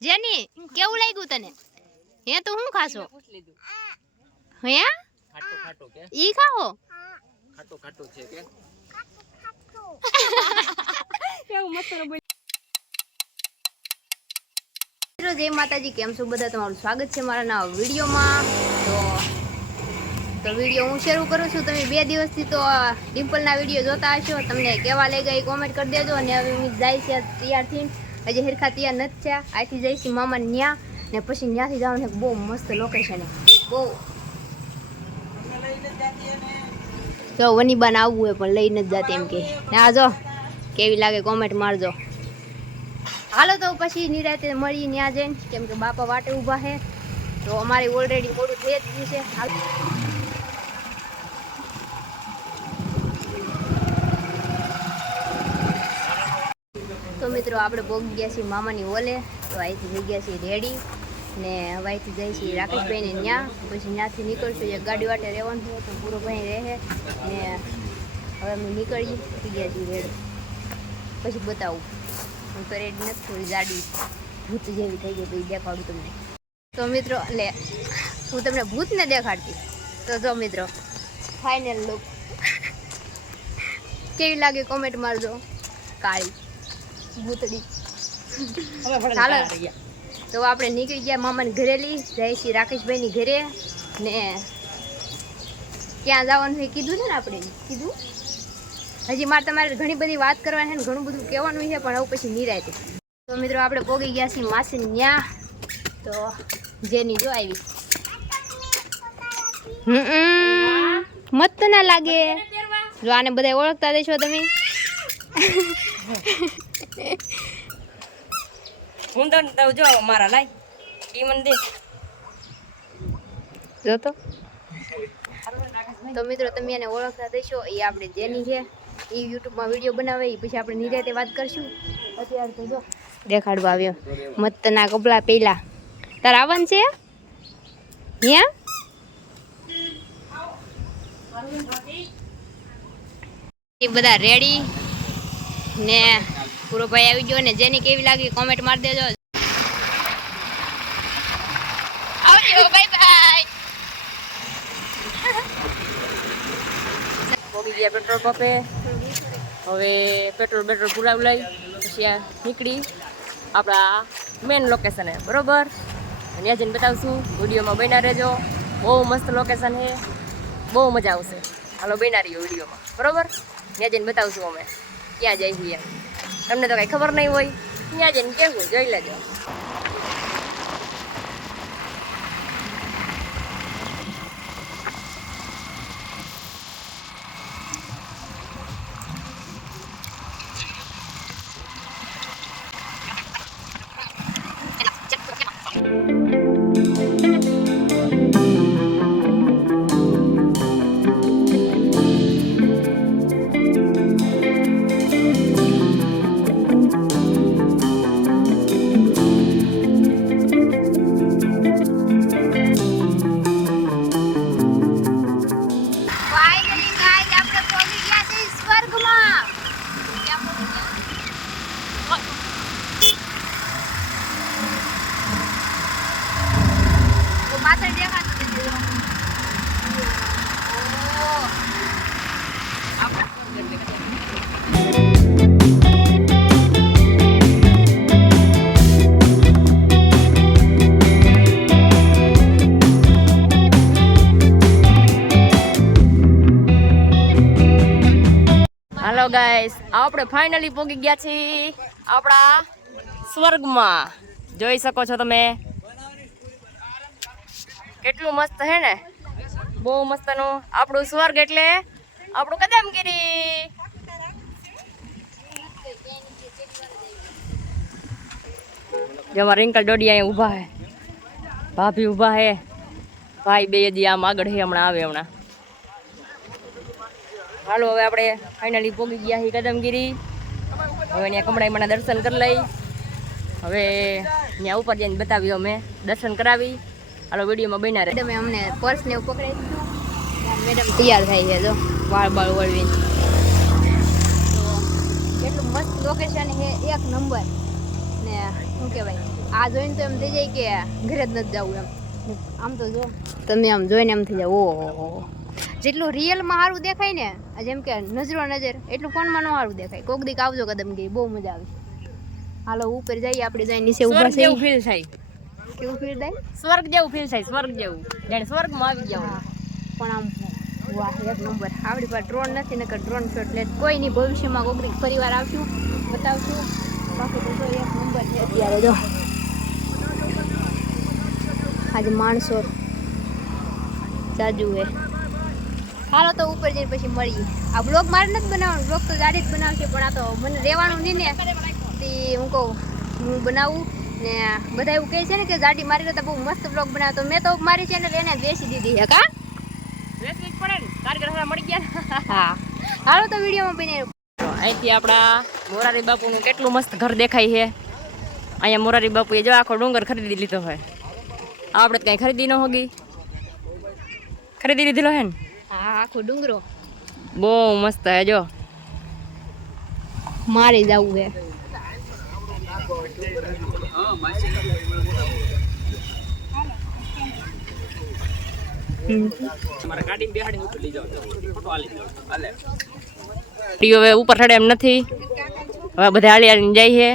જેની કેવું લાગ્યું તને? હે તો હું ખાશો? હે ખાટો ખાટો કે ઈ ખાઓ? ખાટો ખાટો છે કે કેવું મસ્ત બોલ. જય માતાજી, કેમ છો બધા? તમારું સ્વાગત છે મારા નવા વિડીયોમાં. તો વિડીયો હું શરૂ કરું છું. તમે 2 દિવસથી તો ડિમ્પલના વિડીયો જોતા હશો. તમને કેવા લાગ્યા એ કોમેન્ટ કરી દેજો. અને હવે હું જાય છે તૈયારથી, હજી હિરખા તૈયાર નથી થયા. અહીંથી જઈશ મામા ન્યા, ને પછી ત્યાંથી જવાનું એક બહુ મસ્ત લોકેશન. બહુ જો વનીબાન આવવું હોય પણ લઈ નથી જાતી એમ કે. ના જો કેવી લાગે કોમેન્ટ મારજો. હાલો તો પછી નિરાતે મળી ત્યાં જઈને, કેમ કે બાપા વાટે ઊભા છે. તો અમારે ઓલરેડી મોડું થઈ જ ગયું છે. તો મિત્રો આપણે પહોંચી ગયા છીએ મામાની ઓલે. તો અહીંથી થઈ ગયા છીએ રેડી, ને હવે અહીંથી જઈએ છીએ રાકેશભાઈને ત્યાં. પછી ત્યાંથી નીકળશું. એક ગાડી વાટે રહેવાનું છે તો પૂરો ભાઈ રહે. ને હવે અમે નીકળીએ, થઈ ગયા છીએ રેડી. પછી બતાવું. હું તો રેડી નથી, થોડી જાડી ભૂત જેવી થઈ ગઈ. પછી દેખાડું તમને. તો મિત્રો એટલે હું તમને ભૂતને દેખાડતી. તો જો મિત્રો ફાઇનલ લુક કેવી લાગે કોમેન્ટ મારજો. કાળી ભૂતડી. ચાલો તો આપણે નીકળી ગયા મામાની ઘરેલી. જાય છીએ રાકેશભાઈની ઘરે. ને ક્યાં જવાનું એ કીધું ને આપણે કીધું. હજી મારે તમારે ઘણી બધી વાત કરવાની છે ને ઘણું બધું કહેવાનું છે, પણ હવે પછી નિરાતે. તો મિત્રો આપણે પહોંચી ગયા છીએ માસી ન્યા. તો જેની જો આવી મસ્ત ના લાગે? જો આને બધા ઓળખતા દેશો તમે. હું તો જો મારા લાઈ ઈ મને દે જો તો મિત્રો તમે એને ઓળખતા દેશો. એ આપણે જેની છે. એ યુટ્યુબમાં વિડીયો બનાવે. એ પછી આપણે નિરાતે વાત કરશું. અત્યારે તો જો દેખાડવા આવ્યો મસ્ત ના કપડા પહેલા. તાર આવવાનું છે ત્યાં? એ બધા રેડી ને પૂરો ભાઈ આવી ગયો. ને જેની કેવી લાગી કોમેન્ટ મારી દેજો. આવજો, બાય બાય. પોગી ગયા પેટ્રોલ પંપે. હવે પેટ્રોલ પુરાવી લઈ પછી આ નીકળી આપણા મેન લોકેશને. બરોબર, ત્યાં જઈને બતાવશું. વિડીયોમાં બન્યા રહેજો. બહુ મસ્ત લોકેશન છે, બહુ મજા આવશે. હાલો બન્યા રહીએ વિડીયોમાં. બરોબર, ત્યાં જઈને બતાવશું અમે ક્યાં જઈએ છીએ. તમને તો કાંઈ ખબર નહીં હોય, ત્યાં જઈને કહેવું, જોઈ લેજો. હાલો ગાઈસ, આપણે ફાઇનલી પહોંચી ગયા છીએ આપણા સ્વર્ગમાં. જોઈ શકો છો તમે કેટલું મસ્ત છે ને, બહુ મસ્તનું આપણું સ્વર્ગ એટલે આપણું કદમગીરી. જો અમારા રિંકલ ડોડી અહીંયા ઊભા છે, ભાભી ઊભા છે, ભાઈ બે હજી આમ આગળ છે, હમણાં આવે હમણાં. હાલો હવે આપણે ફાઇનલી પહોંચી ગયા છીએ કદમગીરી. હવે ત્યાં કમળાઈમાંના દર્શન કરી લઈ. હવે ત્યાં ઉપર જઈને બતાવ્યું અમે દર્શન કરાવી. હાલો વિડીયોમાં બન્યા રહે. મેડમે અમને પર્સ ને એવું પકડાઈ દીધું. મેડમ તૈયાર થાય છે જો વાળ બાળ વળવીને. તો કેટલું મસ્ત લોકેશન છે, એક નંબર. ને શું કહેવાય આ જોઈને તો એમ થઈ જાય કે ઘરે જ નથી જવું એમ. આમ તો જો તમે આમ જોઈને એમ થઈ જાય ઓહો, જેટલું રિયલમાં સારું દેખાય ને, જેમ કે નજરો નજર, એટલું ફોનમાં ન સારું દેખાય. કોક દીક આવજો કદમ ગઈ, બહુ મજા આવે. હાલો ઉપર જઈએ આપણે, જઈને નીચે ઊભા સ્વર્ગ જેવું છીએ. ફીલ થાય. કેવું ફીલ થાય? સ્વર્ગ જેવું ફીલ થાય, સ્વર્ગ જેવું, જાણે સ્વર્ગમાં આવી ગયા હોય. પણ આમ વાહ એક નંબર. આપણી પાસે ડ્રોન નથી, નકર ડ્રોન શોટ લે કોઈ નહીં. ભવિષ્યમાં કોક દીક ફરીવાર આવશું, બતાવશું. બાકી તો કોઈ એક નંબર છે અત્યારે. જો આજે માણસો જાજુ હે. હાલો તો ઉપર જઈને પછી મળીએ. આ બ્લોગ મારે નથી બનાવવાનો, બ્લોગ તો ગાડી જ બનાવશે, પણ આ તો મને રહેવાનું નહીં ને, તે હું કહું હું બનાવું ને. બધા એવું કહે છે ને કે ગાડી મારી કરતા બહુ મસ્ત બ્લોગ બનાવે, તો મેં તો મારી ચેનલ એને બેસી દીધી છે. કા વેચવી જ પડે ને, કારીગર સારા મળી ગયા. હા હાલો તો વિડીયોમાં બને. અહીંથી આપણા મોરારી બાપુનું કેટલું મસ્ત ઘર દેખાય છે. અહીંયા મોરારી બાપુએ જો આખો ડુંગર ખરીદી લીધો હોય. આપણે તો કાંઈ ખરીદી ન હોગી, ખરીદી લીધેલો હે ને. હા આખો ડુંગરો બહુ મસ્ત હે. જો મારે જવું હે. મારા ગાડીમાં બેહાડીને ઉપર લઈ જાવ, ફોટો આલી જાવ. હાલે હવે ઉપર ચડે એમ નથી. હવે બધા હાલી હાલીને જાય છે.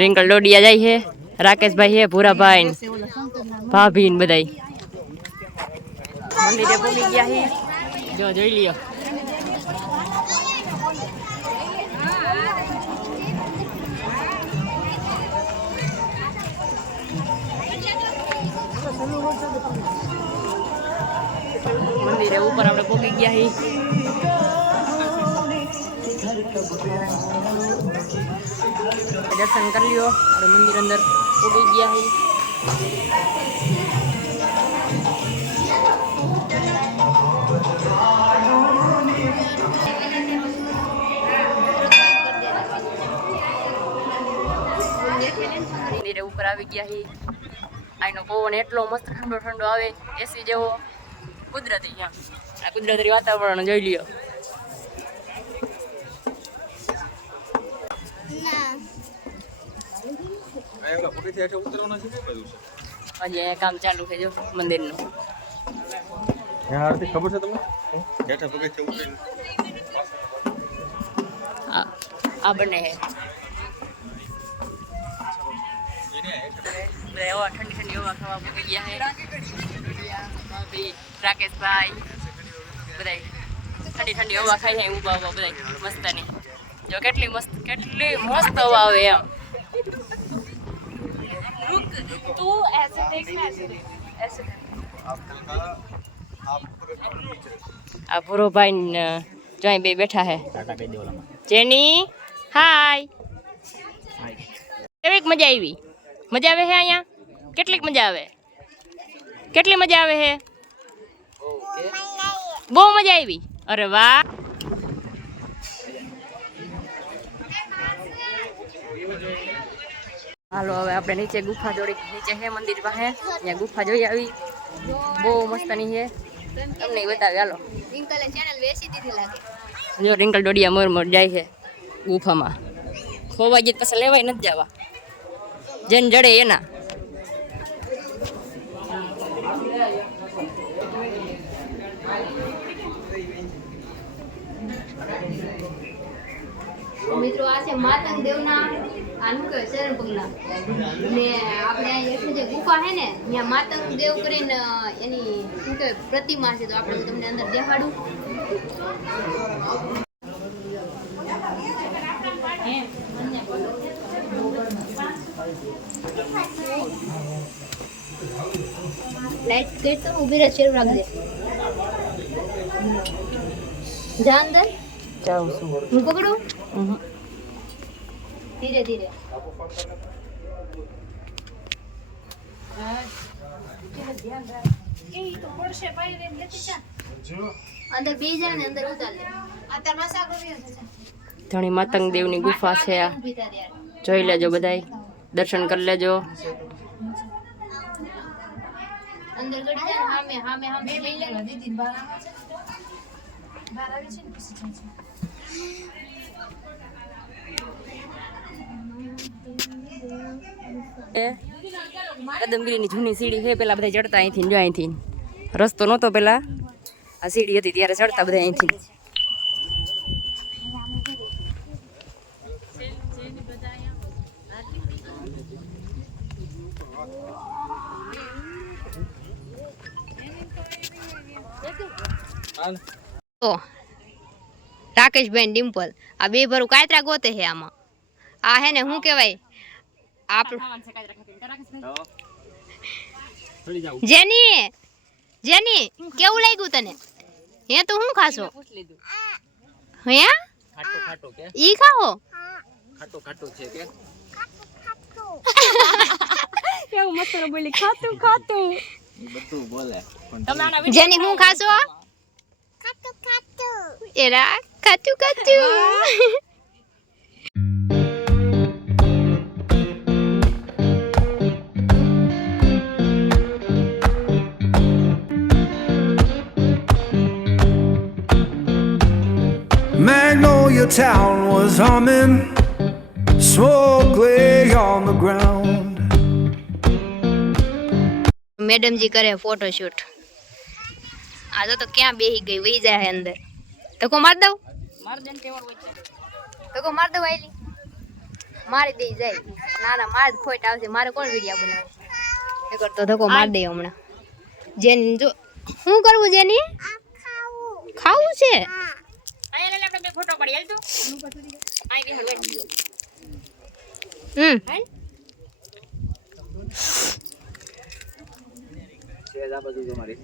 રિંકલ ડોડિયા જાય છે, રાકેશભાઈ છે, ભૂરાભાઈ ને ભાભી ને બધાય મંદિરે પહોંચી ગયા છે. જો જોઈ લ્યો. મંદિરે ઉપર આપણે પહોંચી ગયા છીએ. દર્શન કરી લ્યો. આપણે મંદિર અંદર પહોંચી ગયા છીએ. મંદિરે ઉપર આવી ગયા છીએ. આનો પવન એટલો મસ્ત ઠંડો ઠંડો આવે, એસી જેવો. કુદરતી આ કુદરતી વાતાવરણ જોઈ લ્યો. હજી કામ ચાલુ છે જો મંદિરનું. ખબર છે તમને? આ બને છે બધા ઠંડી ઠંડી હવા ખાવા મૂકી ગયા છે. રાકેશભાઈ બધા ઠંડી ઠંડી હવા ખાઈ છે. ઊભા ઊભા બધા મસ્તની. જો કેટલી મસ્ત હવા આવે એમ. તું ऐसे देखना, ऐसे આ ભૂરો ભાઈ જોઈ બે બેઠા હે. જેની હાય, કેવી મજા આવી? મજા આવે હે અહીંયા? કેટલીક મજા આવે? કેટલી મજા આવે હે? બહુ મજા આવી. અરે વાહ. હાલો હવે આપણે નીચે ગુફા જોડી, નીચે હે મંદિર પાસે, ત્યાં ગુફા જોઈ આવી. બહુ મસ્તની છે, તમને બતાવી. હાલો રિંકલે ચેનલ વેચી દીધી લાગે. જો રિંકલ ડોડિયા મોર જાય છે ગુફામાં. ખોવાઈ જાય પછી લેવાય નથી જવા, જેને જડે એના. મિત્રો આ છે માતંગ દેવના આનું કે ચરણ પગલા ને આપણે અહીં એટલું જે ગુફા છે ને ત્યાં માતંગ દેવ કરીને એની શું કે પ્રતિમા છે. તો આપણે તમને અંદર દેખાડું. લાઈટ ગેટ તો ઊભી રહે, શેર રાખજે. જા અંદર. જાઉં છું. હું પકડું. ધીરે ધીરે. અંદર બે જાય ને અંદર ઉતાર લે. ધણી માતંગ દેવની ગુફા છે આ. જોઈ લેજો બધાય, દર્શન કરી લેજો. અંદર ગડી જાય હામે હામે હામે લઈ લે. દીદી બહાર આવે છે ને પછી જાય છે. કદમગીરીની જૂની સીડી છે, પેલા બધા ચડતા અહીંથી જો અહીંથી રસ્તો નહોતો પેલા, આ સીડી હતી ત્યારે ચડતા બધા અહીંથી. તો રાકેશભાઈ ડિમ્પલ આ બે ભરું કાતરા ગોતે છે આમાં. આ હે ને શું કહેવાય જેની જેની કેવું લાગ્યું તને? હે તો હું ખાશો? હે ઈ ખાઓ? ખાટું ખાટું છે કે કેવું મસ્ત બોલી, ખાતું ખાતું. ઈ બધું બોલે જેની હું ખાશો? એરા ખાતું ખાતું. Magnolia town was humming, smoke lay on the ground. મેડમજી કરે ફોટોશૂટ. આ તો ક્યાં બેહી ગઈ, વહી જાય અંદર. ધક્કો માર દઉં? ધક્કો માર દઉં આયલી? મારી દઈ જાય. ના ના માર જ ખોટ આવશે, મારે કોણ વિડિયો બનાવે? એ કરતો ધક્કો માર દે હમણાં. જેની જો શું કરવું? જેની ખાવું છે. ફોટો પડી હાલ તું. છે આ બાજુ તમારી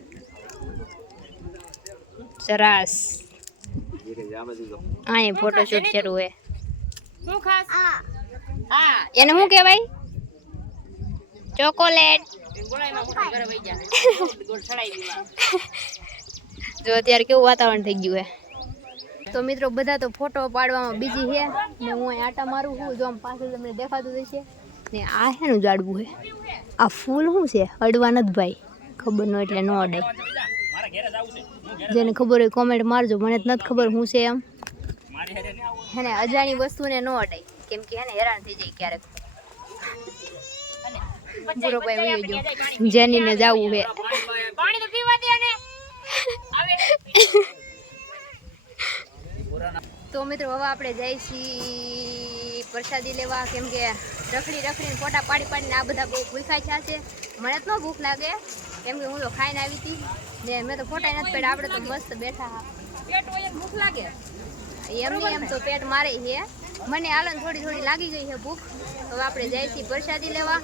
સરસ. ધીરે આ બાજુ જો અહીં ફોટોશૂટ શરૂ હે. શું ખાસ? હા એને શું કહેવાય? ચોકોલેટ. બોલાઈમાં મોટા ઘરે વઈ જા. ગોળ ચડાઈ દીવા. જો અત્યારે કેવું વાતાવરણ થઈ ગયું હે. તો મિત્રો બધા તો ફોટો પાડવામાં બીજી છે ને હું અહીં આટા મારું છું. જો આમ પાછળ તમને દેખાતું હશે ને આ શેનું ઝાડવું છે? આ ફૂલ શું છે? અડવા નથી ભાઈ, ખબર ન એટલે ન અડાય. જેને ખબર હોય કોમેન્ટ મારજો, મને જ નથી ખબર શું છે એમ. હે ને અજાણી વસ્તુને ન અડાય, કેમ કે હે ને હેરાન થઈ જાય ક્યારેક. પૂરો ભાઈ વયો જો જેનીને જાવું છે. પાણી તો પીવા દે ને. આવે તો મિત્રો હવે આપણે જઈએ છીએ પ્રસાદી લેવા, કેમ કે રખડીને ફોટા પાડીને આ બધા બહુ ભૂખાય છે. મને તો ન ભૂખ લાગે કેમ કે હું તો ખાઈને આવી હતી ને મેં તો ફોટા નથી પાડ્યા. આપણે તો મસ્ત બેઠા. પેટ હોય ભૂખ લાગે એમ તો પેટ મારે છે. મને હાલન થોડી લાગી ગઈ છે ભૂખ. હવે આપણે જઈએ છીએ પ્રસાદી લેવા